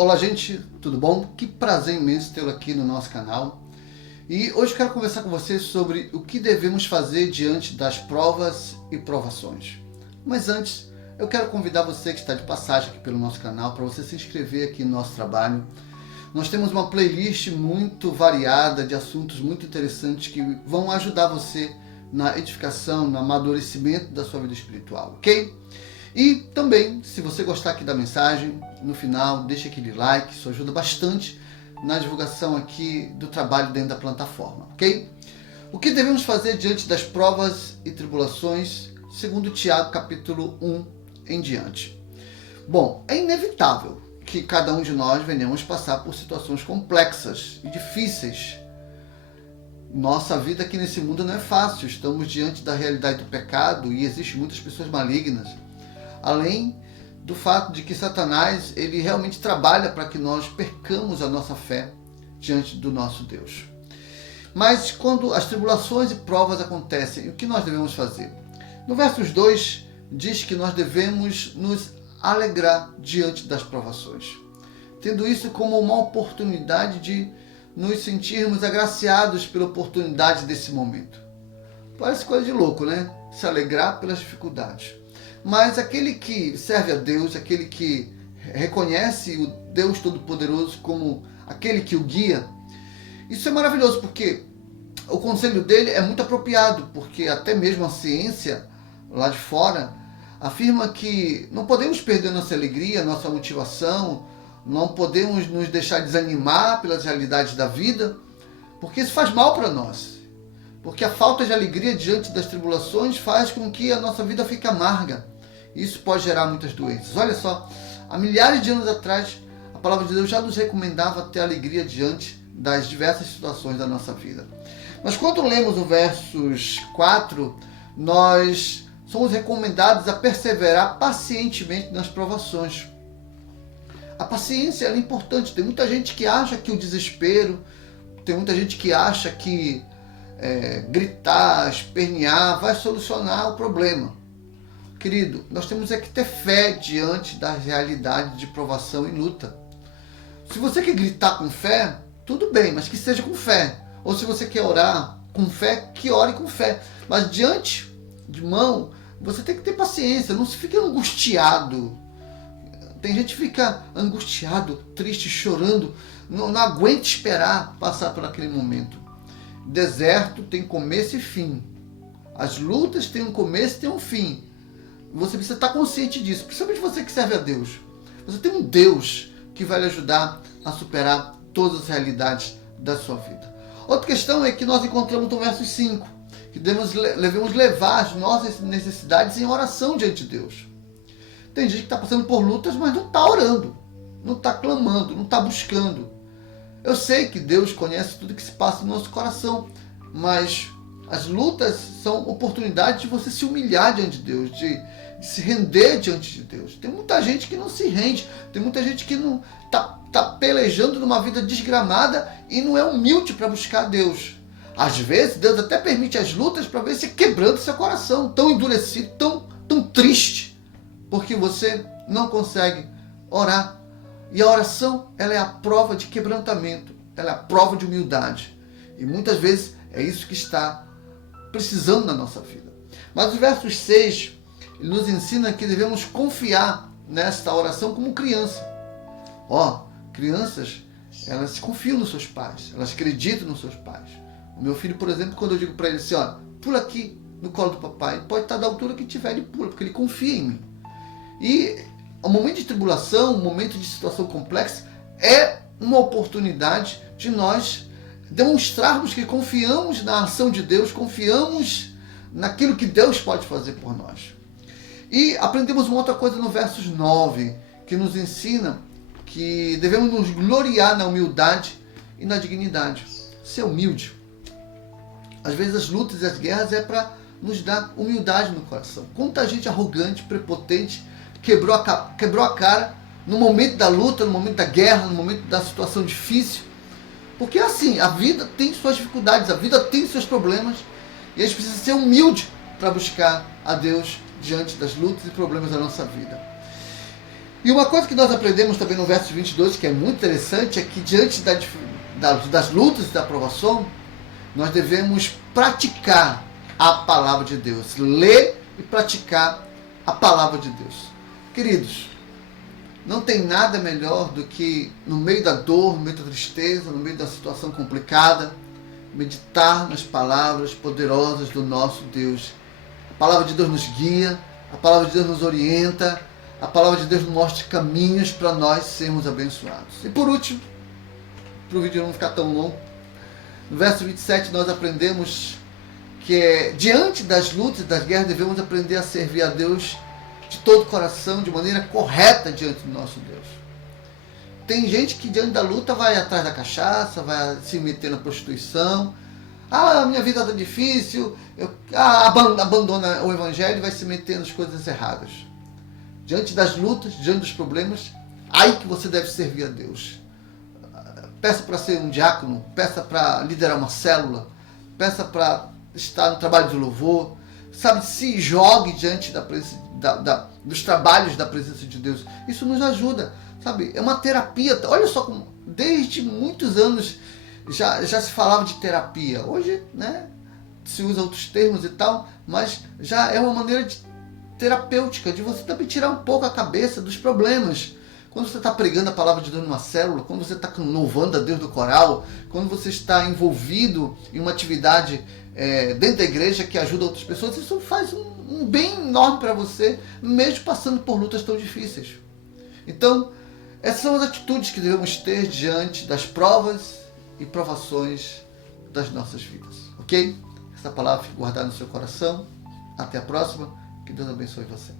Olá gente, tudo bom? Que prazer imenso tê-lo aqui no nosso canal. E hoje quero conversar com vocês sobre o que devemos fazer diante das provas e provações. Mas antes, eu quero convidar você que está de passagem aqui pelo nosso canal para você se inscrever aqui no nosso trabalho. Nós temos uma playlist muito variada de assuntos muito interessantes que vão ajudar você na edificação, no amadurecimento da sua vida espiritual, ok? E também, se você gostar aqui da mensagem, no final, deixa aquele like, isso ajuda bastante na divulgação aqui do trabalho dentro da plataforma, ok? O que devemos fazer diante das provas e tribulações, segundo Tiago, capítulo 1 em diante? Bom, é inevitável que cada um de nós venhamos passar por situações complexas e difíceis. Nossa vida aqui nesse mundo não é fácil, estamos diante da realidade do pecado e existem muitas pessoas malignas. Além do fato de que Satanás, ele realmente trabalha para que nós percamos a nossa fé diante do nosso Deus. Mas quando as tribulações e provas acontecem, o que nós devemos fazer? No versos 2 diz que nós devemos nos alegrar diante das provações, tendo isso como uma oportunidade de nos sentirmos agraciados pela oportunidade desse momento. Parece coisa de louco, né? Se alegrar pelas dificuldades. Mas aquele que serve a Deus, aquele que reconhece o Deus Todo-Poderoso como aquele que o guia, isso é maravilhoso, porque o conselho dele é muito apropriado, porque até mesmo a ciência lá de fora afirma que não podemos perder nossa alegria, nossa motivação, não podemos nos deixar desanimar pelas realidades da vida, porque isso faz mal para nós. Porque a falta de alegria diante das tribulações faz com que a nossa vida fique amarga. Isso pode gerar muitas doenças. Olha só, há milhares de anos atrás, a palavra de Deus já nos recomendava ter alegria diante das diversas situações da nossa vida. Mas quando lemos o versos 4, nós somos recomendados a perseverar pacientemente nas provações. A paciência é importante. Tem muita gente que acha que o desespero, tem muita gente que acha que gritar, espernear vai solucionar o problema. Querido, nós temos que ter fé diante da realidade de provação e luta. Se você quer gritar com fé, tudo bem, mas que seja com fé. Ou se você quer orar com fé, que ore com fé. Mas diante de mão, você tem que ter paciência, não se fique angustiado. Tem gente que fica angustiado, triste, chorando, não aguenta esperar passar por aquele momento. Deserto tem começo e fim. As lutas têm um começo e têm um fim. Você precisa estar consciente disso, principalmente você que serve a Deus. Você tem um Deus que vai lhe ajudar a superar todas as realidades da sua vida. Outra questão é que nós encontramos no verso 5, que devemos levar as nossas necessidades em oração diante de Deus. Tem gente que está passando por lutas, mas não está orando, não está clamando, não está buscando. Eu sei que Deus conhece tudo que se passa no nosso coração, mas as lutas são oportunidades de você se humilhar diante de Deus, de se render diante de Deus. Tem muita gente que não se rende, tem muita gente que não está pelejando numa vida desgramada e não é humilde para buscar Deus. Às vezes Deus até permite as lutas para ver se quebrando seu coração, tão endurecido, tão triste, porque você não consegue orar. E a oração, ela é a prova de quebrantamento, ela é a prova de humildade. E muitas vezes é isso que está precisando na nossa vida. Mas o verso 6, ele nos ensina que devemos confiar nesta oração como criança. Crianças, elas confiam nos seus pais, elas acreditam nos seus pais. O meu filho, por exemplo, quando eu digo para ele assim, pula aqui no colo do papai, pode estar da altura que tiver, ele pula, porque ele confia em mim. E o momento de tribulação, o momento de situação complexa, é uma oportunidade de nós demonstrarmos que confiamos na ação de Deus, confiamos naquilo que Deus pode fazer por nós. E aprendemos uma outra coisa no versos 9, que nos ensina que devemos nos gloriar na humildade e na dignidade. Ser humilde. Às vezes as lutas e as guerras é para nos dar humildade no coração. Quanta gente arrogante, prepotente, quebrou a cara no momento da luta, no momento da guerra, no momento da situação difícil. Porque assim, a vida tem suas dificuldades, a vida tem seus problemas, e a gente precisa ser humilde para buscar a Deus diante das lutas e problemas da nossa vida. E uma coisa que nós aprendemos também no verso 22, que é muito interessante, é que diante das lutas e da provação, nós devemos praticar a palavra de Deus. Ler e praticar a palavra de Deus. Queridos, não tem nada melhor do que, no meio da dor, no meio da tristeza, no meio da situação complicada, meditar nas palavras poderosas do nosso Deus. A palavra de Deus nos guia, a palavra de Deus nos orienta, a palavra de Deus nos mostra caminhos para nós sermos abençoados. E por último, para o vídeo não ficar tão longo, no verso 27 nós aprendemos que diante das lutas e das guerras devemos aprender a servir a Deus de todo o coração, de maneira correta diante do nosso Deus. Tem gente que diante da luta vai atrás da cachaça, vai se meter na prostituição. Ah, minha vida está difícil, abandona o evangelho e vai se meter nas coisas erradas. Diante das lutas, diante dos problemas, aí que você deve servir a Deus. Peça para ser um diácono, peça para liderar uma célula, peça para estar no trabalho de louvor, sabe, se jogue diante dos trabalhos da presença de Deus. Isso nos ajuda, sabe, é uma terapia. Olha só como desde muitos anos já se falava de terapia. Hoje, né, se usa outros termos e tal, mas já é uma maneira terapêutica de você também tirar um pouco a cabeça dos problemas. Quando você está pregando a palavra de Deus numa célula, quando você está louvando a Deus do coral, quando você está envolvido em uma atividade dentro da igreja que ajuda outras pessoas, isso faz um bem enorme para você, mesmo passando por lutas tão difíceis. Então, essas são as atitudes que devemos ter diante das provas e provações das nossas vidas. Ok? Essa palavra fica guardada no seu coração. Até a próxima. Que Deus abençoe você.